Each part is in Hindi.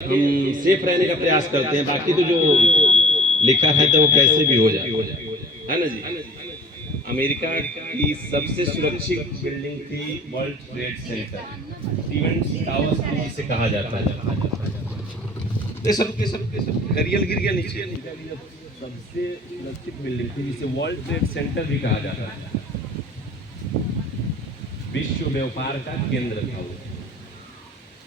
हम सेफ रहने का प्रयास करते हैं, बाकी तो जो लिखा है तो वो कैसे भी हो जाए, है ना जी। अमेरिका की सबसे सुरक्षित बिल्डिंग थी world trade centre, twin towers जिसे कहा जाता है। ये सब के सब रियल गिर गया नीचे। सबसे सुरक्षित बिल्डिंग थी जिसे वर्ल्ड ट्रेड सेंटर भी कहा जाता है। विश्व व्यापार का केंद्र था वो।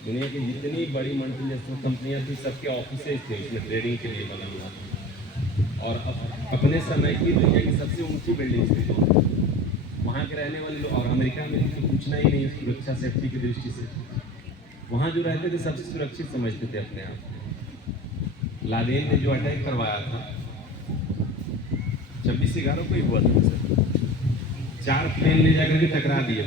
दुनिया की जितनी बड़ी मल्टीनेशनल कंपनियां थी सबके ऑफिसेज थे उसमें ट्रेडिंग के लिए बना हुआ। और अपने समय की दुनिया की सबसे ऊंची बिल्डिंग थी। वहाँ के रहने वाले लोग, और अमेरिका में तो पूछना ही नहीं सुरक्षा सेफ्टी की दृष्टि से, वहाँ जो रहते थे सबसे सुरक्षित समझते थे अपने आप। लादेन ने जो अटैक करवाया था 26/11 को ही हुआ था सर। 4 प्लेन ले जाकर के टकरा दिए।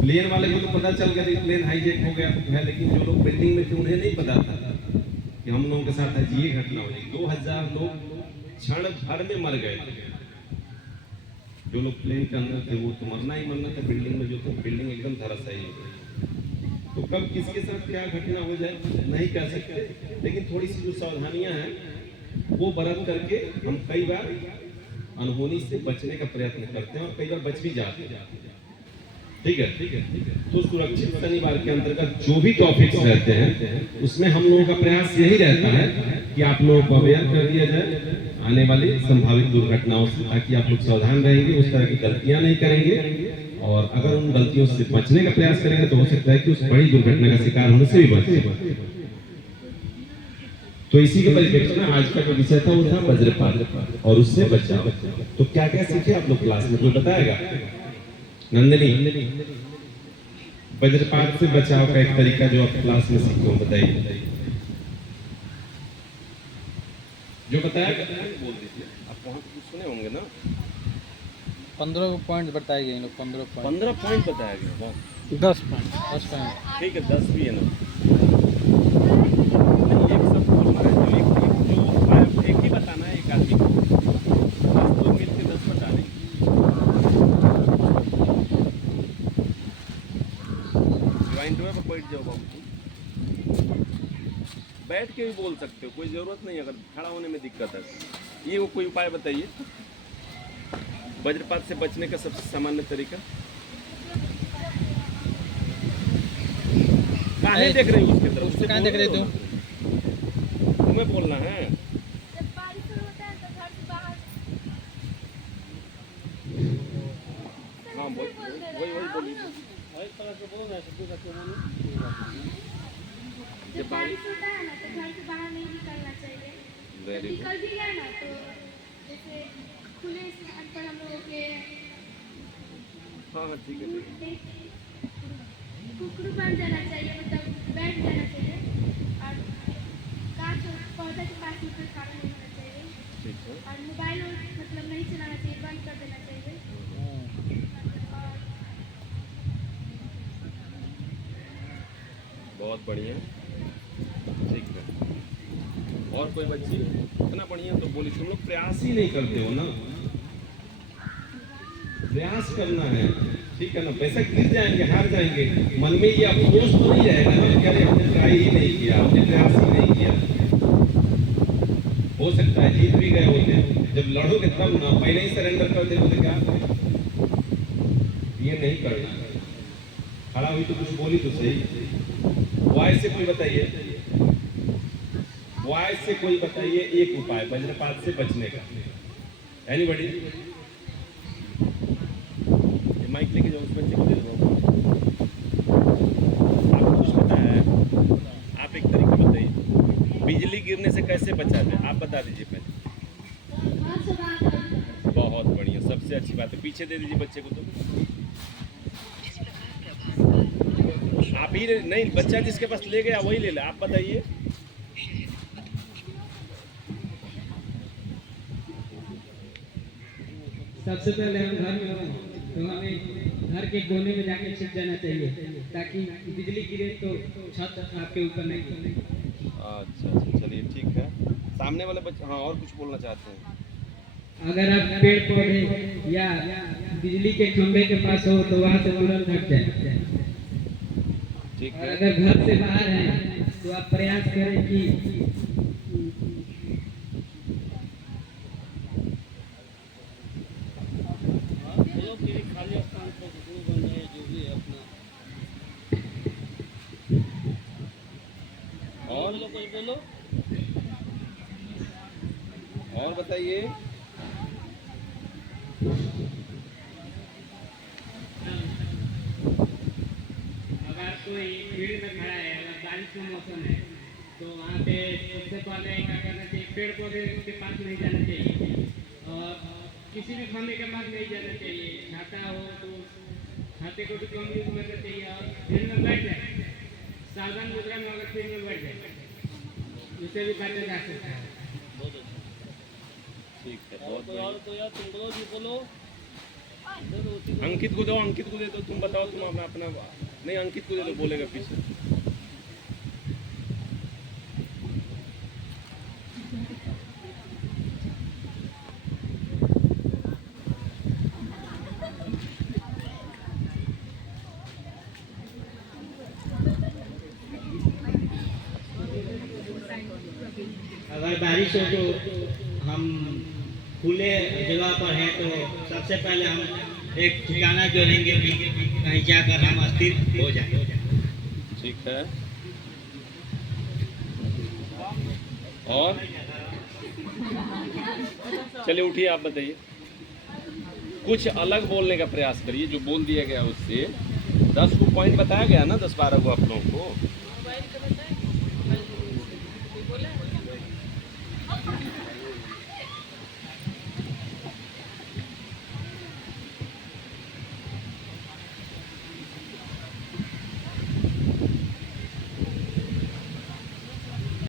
प्लेन वाले को तो पता चल गया कि प्लेन हाईजैक हो गया है, लेकिन जो लोग बिल्डिंग में थे उन्हें नहीं पता था कि हम लोगों के साथ आज ये घटना हुई। 2000 लोग क्षण भर में मर गए थे। जो लोग प्लेन के अंदर थे वो तो मरना ही मरना था, बिल्डिंग में जो थे बिल्डिंग एकदम धराशायी हो गई। तो कब किसके साथ क्या घटना हो जाए नहीं कह सकते, लेकिन थोड़ी सी जो सावधानियां हैं वो बरत करके हम कई बार अनहोनी से बचने का प्रयत्न करते हैं और कई बार बच भी जाते हैं। ठीक है। तो सुरक्षित शनिवार के अंतर्गत जो भी टॉपिक्स रहते हैं उसमें हम लोगों का प्रयास यही रहता है कि आप लोगों को अवेयर कर दिया जाए आने वाली संभावित दुर्घटनाओं से, ताकि आप लोग सावधान रहेंगे, उस तरह की गलतियां नहीं करेंगे। और अगर उन गलतियों से बचने का प्रयास करेंगे तो हो सकता है कि उस बड़ी दुर्घटना का शिकार होने से भी बचे। तो इसी के परिप्रेक्ष्य में आज का जो विषय था वो था वज्रपात और उससे बचाव। तो क्या क्या सीखे आप लोग क्लास में, कोई बताएगा? नंदिनी, वज्रपात से बचाव का एक तरीका जो आप क्लास में सीखे हो बताइए। जो बताया बोल दीजिए। आप वहाँ कुछ सुने होंगे ना। 15 पॉइंट बताए गए लोग। 15 पॉइंट बताया गया। 10 पॉइंट ठीक है, 10 भी है ना। एक सब बोलना है, जो एक ही बताना है एक आदमी को। 10 लोग मिलकर 10 बता देंगे। पर बैठ जाओ बाबू, बैठ के भी बोल सकते हो, कोई जरूरत नहीं अगर खड़ा होने में दिक्कत है। ये वो कोई उपाय बताइए वज्रपात से बचने का सबसे सामान्य तरीका। काहे देख रही हो उसके तरफ? उससे कहाँ देख रहे थे? तुम्हें बोलना है। हाँ वही बोलिए। जब बारिश होता है ना तो घर से बाहर नहीं निकलना चाहिए। निकल भी गया ना तो जैसे खुले स्थान पर हम लोगों के हाँ ठीक है। कुकरू बन जाना चाहिए, मतलब बैठ जाना चाहिए और कांच और पौधा के पास में खड़ा नहीं होना चाहिए। और मोबाइल मतलब नहीं चलाना चाहिए, बंद कर देना चाहिए। बहुत बढ़िया, ठीक है। और कोई बच्ची इतना बढ़िया तो बोली। तुम लोग प्रयास ही नहीं करते हो ना, प्रयास करना है, ठीक है ना। पैसा गिर जाएंगे, हार जाएंगे, मन में ये अफसोस तो नहीं रहेगा ना कि अरे हमने ट्राई ही नहीं किया, हमने प्रयास ही नहीं किया। हो सकता है जीत भी गए होते, जब लड़ोगे तब ना, पहले ही सरेंडर कर देते क्या ये नहीं करना। खड़ा हुई तो कुछ बोली तो सही। वॉइस से कोई बताइए, वॉइस से कोई बताइए एक उपाय वज्रपात से बचने का। एनीबॉडी? माइक लेके जाओ, उस बच्चे को दे दो। आपको कुछ पता है? आप एक तरीका बताइए बिजली गिरने से कैसे बचा जाए, आप बता दीजिए पहले। बहुत बढ़िया, सबसे अच्छी बात है। पीछे दे दीजिए बच्चे को। तो आप ही नहीं, बच्चा जिसके पास ले गया वही ले ले। आप बताइए। सबसे पहले हम घर में हो तो हमें घर के कोने में जाके छिप जाना चाहिए ताकि बिजली गिरे तो छत आपके ऊपर नहीं गिरे। अच्छा, चलिए ठीक है। सामने वाले बच्चे हाँ और कुछ बोलना चाहते हैं? अगर आप पेड़ पौधे या बिजली के खंभे के पास हो तो वहाँ से तुरंत हट जाए। ठीक और है। अगर घर से बाहर हैं तो आप प्रयास करें कि और और बताइए। अगर कोई फील्ड में खड़ा है, अगर बारिश का मौसम है, तो वहाँ पे सबसे पहले क्या करना चाहिए, पेड़ पौधे के पास नहीं जाना चाहिए और किसी भी खाने के पास नहीं जाना चाहिए। छाता हो तो छाते को भी कम यूज करना चाहिए और फील्ड में बैठ जाए, सावधान मुद्रा में अगर फील्ड में बैठ जाए, उससे भी बचा जा सकता है। ठीक है, बहुत बढ़िया। अंकित को दो, अंकित को दे दो, तुम बताओ, तुम अपना अपना नहीं, अंकित को दे दो, बोलेगा पीछे। अगर बारिश हो तो हम खुले जगह पर हैं तो सबसे पहले हम एक ठिकाना जोड़ेंगे कि कहीं जाकर हम स्थिर हो जाए। ठीक है। और चलिए उठिए, आप बताइए, कुछ अलग बोलने का प्रयास करिए। जो बोल दिया गया उससे 10 को पॉइंट बताया गया ना, 10-12 को आप लोगों को।